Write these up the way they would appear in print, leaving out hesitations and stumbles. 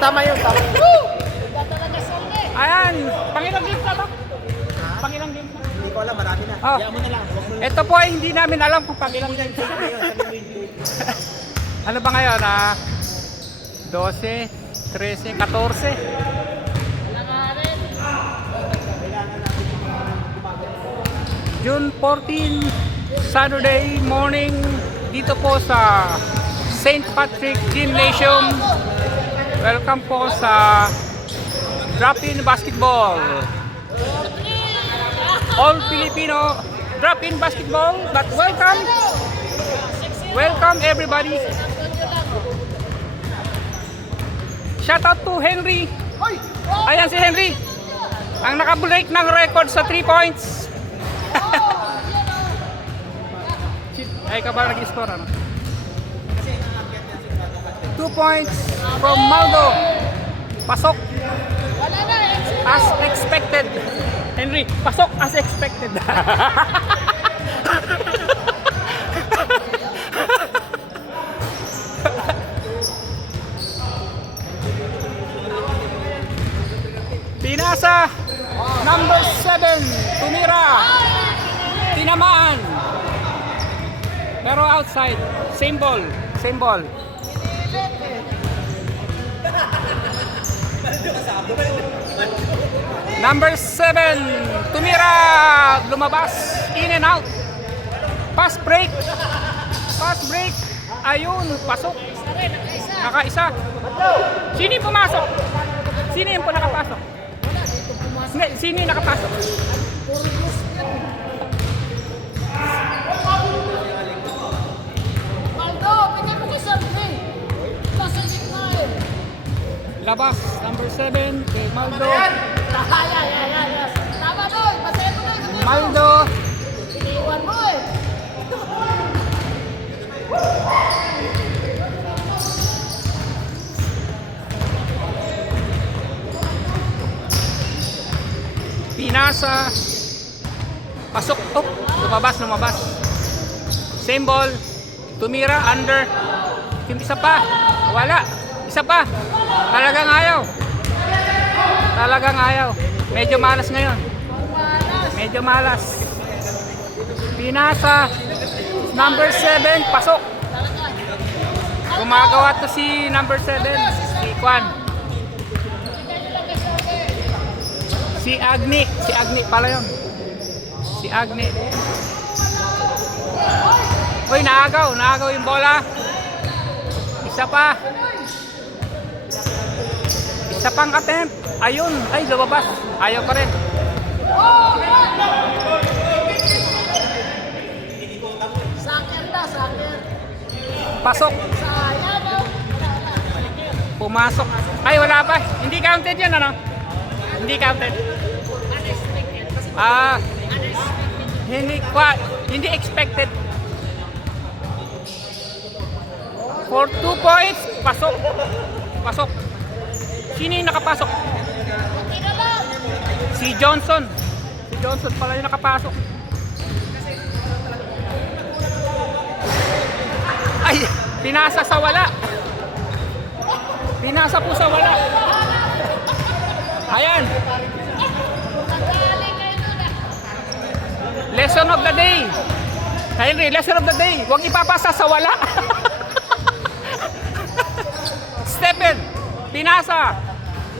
tama yun. Tama. Ayan, pangilang games na to? Pangilang games na? Hindi ko alam, marami na. Oh. Kaya mo na lang. Huwag mo na. Ito po ay hindi namin alam kung pangilang games. Ano ba ngayon? 12, 13, 14. June 14, Saturday morning dito po sa St. Patrick Gymnasium. Welcome po sa drop-in basketball. All Filipino drop-in basketball, but welcome everybody. Shout out to Henry. Ayan si Henry, ang nakabreak ng record sa 3 points. Ay ka ba nag-score ano? 2 points from Maldo. Pasok as expected. Henry, pasok as expected. Pinasa number 7, tumira. Tinamaan. Pero outside, same ball. Number 7, tumira, lumabas, in and out. Pass break, ayun, pasok. Nakaisa. Sino yung pumasok? Sino yung nakapasok? Hindi, sino yung nakapasok? Labas, number 7, kay Maldo. Maldo. Iniwan mo eh. Pinasa. Pasok. Oh, lumabas. Same ball. Tumira, under. Yung isa pa. Wala. Isa pa. Talagang ayaw. Medyo malas ngayon. Pinasa. Number 7, pasok. Gumagawa to si number 7, si Kwan. Si Agni pala yun. Si Agni. Uy, naagaw yung bola. Isa pang attempt. Ayun, ay lumabas. Ayaw pa rin. Sakir. Pasok. Pumasok. Ay, wala pa. Hindi counted yan, ano? Hindi counted. Hindi expected. For 2 points, pasok. Sino yung nakapasok? Si Johnson pala yung nakapasok. Ay, pinasa sa wala. Pinasa po sa wala. Ayan. Lesson of the day. Henry, lesson of the day. Huwag ipapasa sa wala. Stephen, pinasa.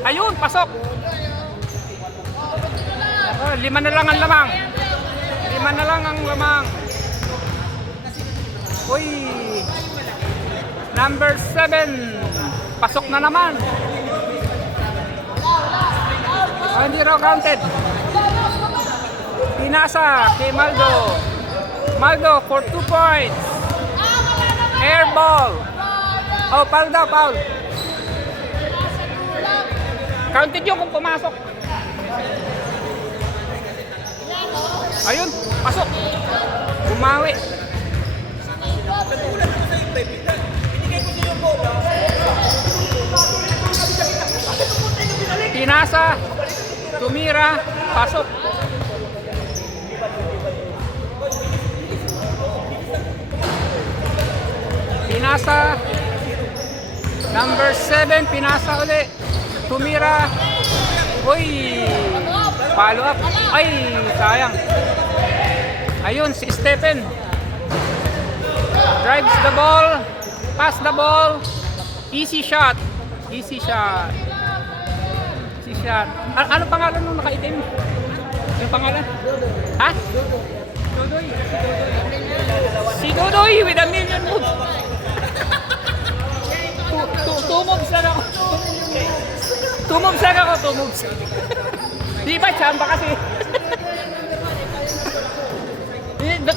Ayun, pasok. Oh, 5 na lang ang lamang. Uy. Number 7. Pasok na naman. Oh, hindi raw counted. Pinasa kay Maldo for 2 points. Air ball. Oh, foul. Counted yung kung pumasok. Ayun, pasok. Bumawi. Pinasa, tumira, pasok. Pinasa, Number 7, pinasa uli. Tumira. Uy! Follow up. Ay, sayang. Ayun, si Stephen. Drives the ball. Pass the ball. Easy shot. Easy shot. Easy shot. Ano pangalan nung nakaitim? Ano pangalan? Ha? Dudoy. Si Dudoy with a million moves. Two moves lang ako. Two moves lang ako. Two moves. Di ba? Chamba kasi.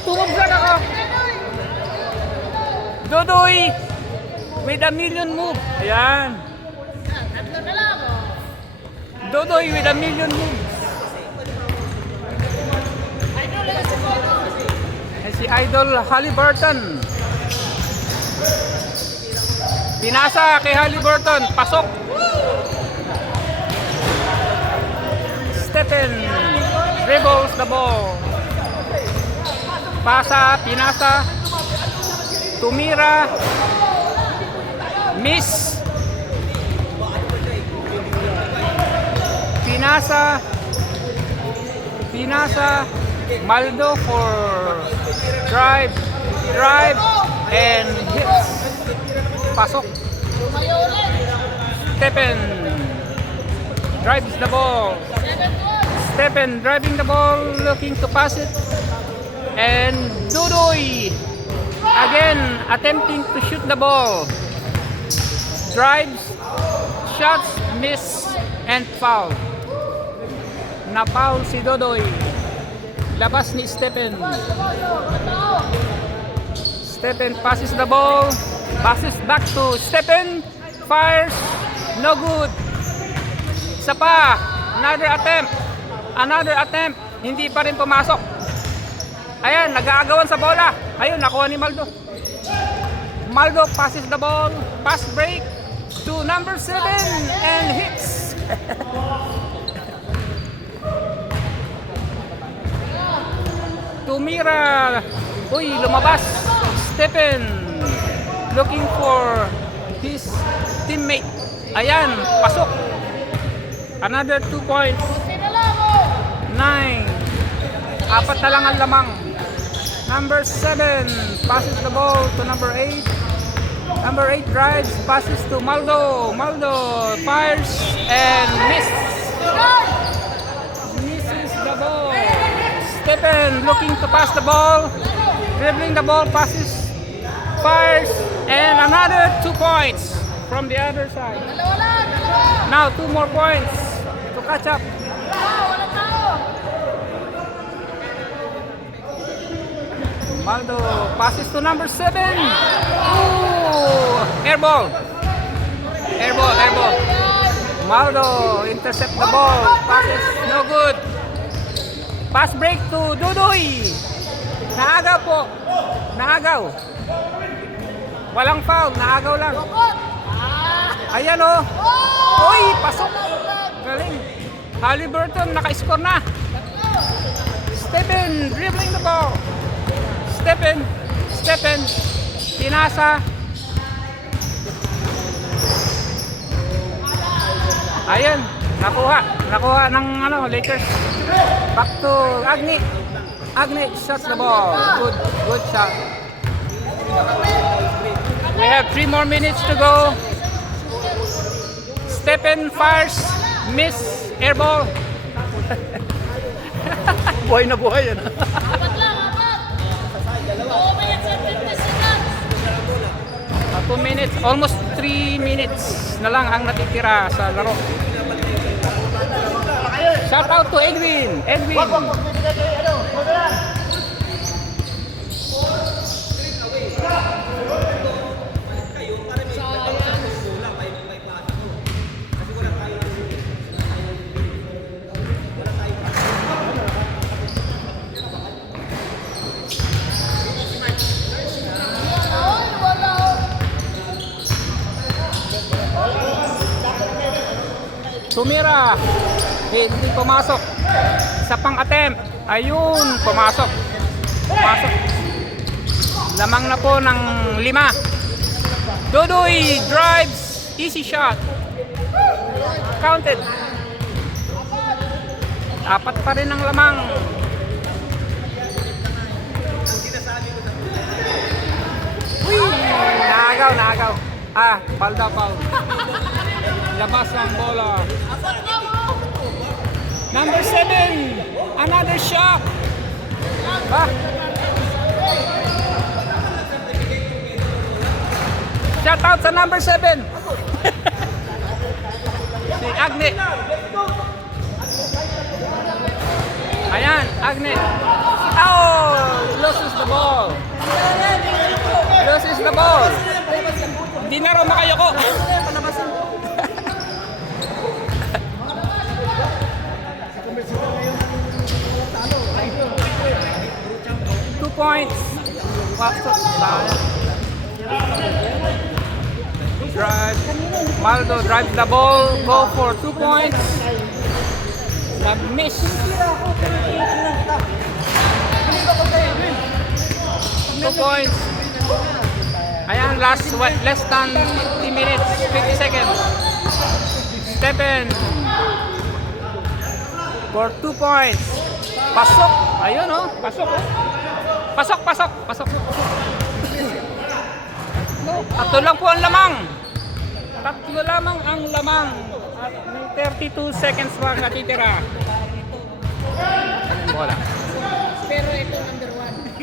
Two moves lang ako. Dudoy with a million moves. Ayan. Dudoy with a million moves. Si Idol Halliburton. Pinasa kay Halliburton. Pasok. Stephen dribbles the ball. Pasa, pinasa. Tumira. Miss. Pinasa. Pinasa. Maldo for drive, and hits. Pasok. Stephen drives the ball. Stephen driving the ball, looking to pass it. And Dudoy again attempting to shoot the ball. Drives, shots, miss, and foul. Na-foul si Dudoy. Labas ni Stephen. Stephen passes the ball. Passes back to Stephen. Fires. No good. Isa pa. Another attempt. Another attempt. Hindi pa rin pumasok. Ayan, nag-aagawan sa bola. Ayun, nakuha ni Maldo. Maldo passes the ball. Pass break to number 7 and hits. Tumira. Uy, lumabas. Stephen looking for his teammate. Ayan, pasok. Another 2 points. 9. Apat na lang ang lamang. Number 7 passes the ball to number 8. Number 8 drives, passes to Maldo. Maldo fires and misses. Misses the ball. Stephen looking to pass the ball, dribbling the ball, passes, fires, and another 2 points from the other side. Now 2 more points to catch up. Maldo passes to number 7. Ooh, air ball. Air ball, air ball. Maldo intercept the ball, passes no good. Pass break to Dudoy. Naagaw po. Naagaw. Walang foul. Naagaw lang. Ayan o. Uy, pasok. Galing. Halliburton naka-score na. Stephen dribbling the ball. Stephen. Pinasa. Ayan. Nakuha ng Lakers. Back to Agni. Agni shots the ball. Good shot. We have 3 more minutes to go. Stephen fires, miss, air ball. Buhay na buhay yan. 2 minutes, almost 3 minutes na lang ang natitira sa laro. Shout out to Edwin. Tumira. Hindi pumasok. Isa pang attempt. Ayun, pumasok. Lamang na po ng 5. Dudoy drives. Easy shot. Counted. Apat pa rin ang lamang. Uy! Naagaw. Foul daw, foul. Labas ang bola. Number 7. Another shot. Shout out sa number 7. Si Agne. Ayan, Agne. Oh! Loses the ball. Loses the ball. Hindi na raw makayoko. Two points. Drive. Maldo drives the ball. Go for 2 points. Nag-miss. 2 points. Ayan, less than 50 minutes, 50 seconds. Stephen for 2 points. Pasok. Ayun, oh. Pasok, oh. Pasok. Tatlo lang po ang lamang. Tatlo lamang ang lamang. At may 32 seconds pa natitira. Bola. Pero ito number 1.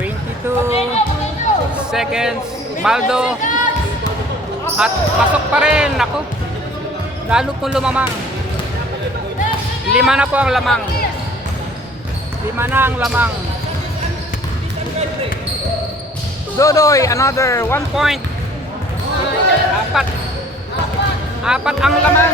22 seconds. Maldo. At pasok pa rin. Ako. Lalo pong lumamang. 5 na po ang lamang. 5 na ang lamang. Dodoy, another 1 point. Apat ang lamang.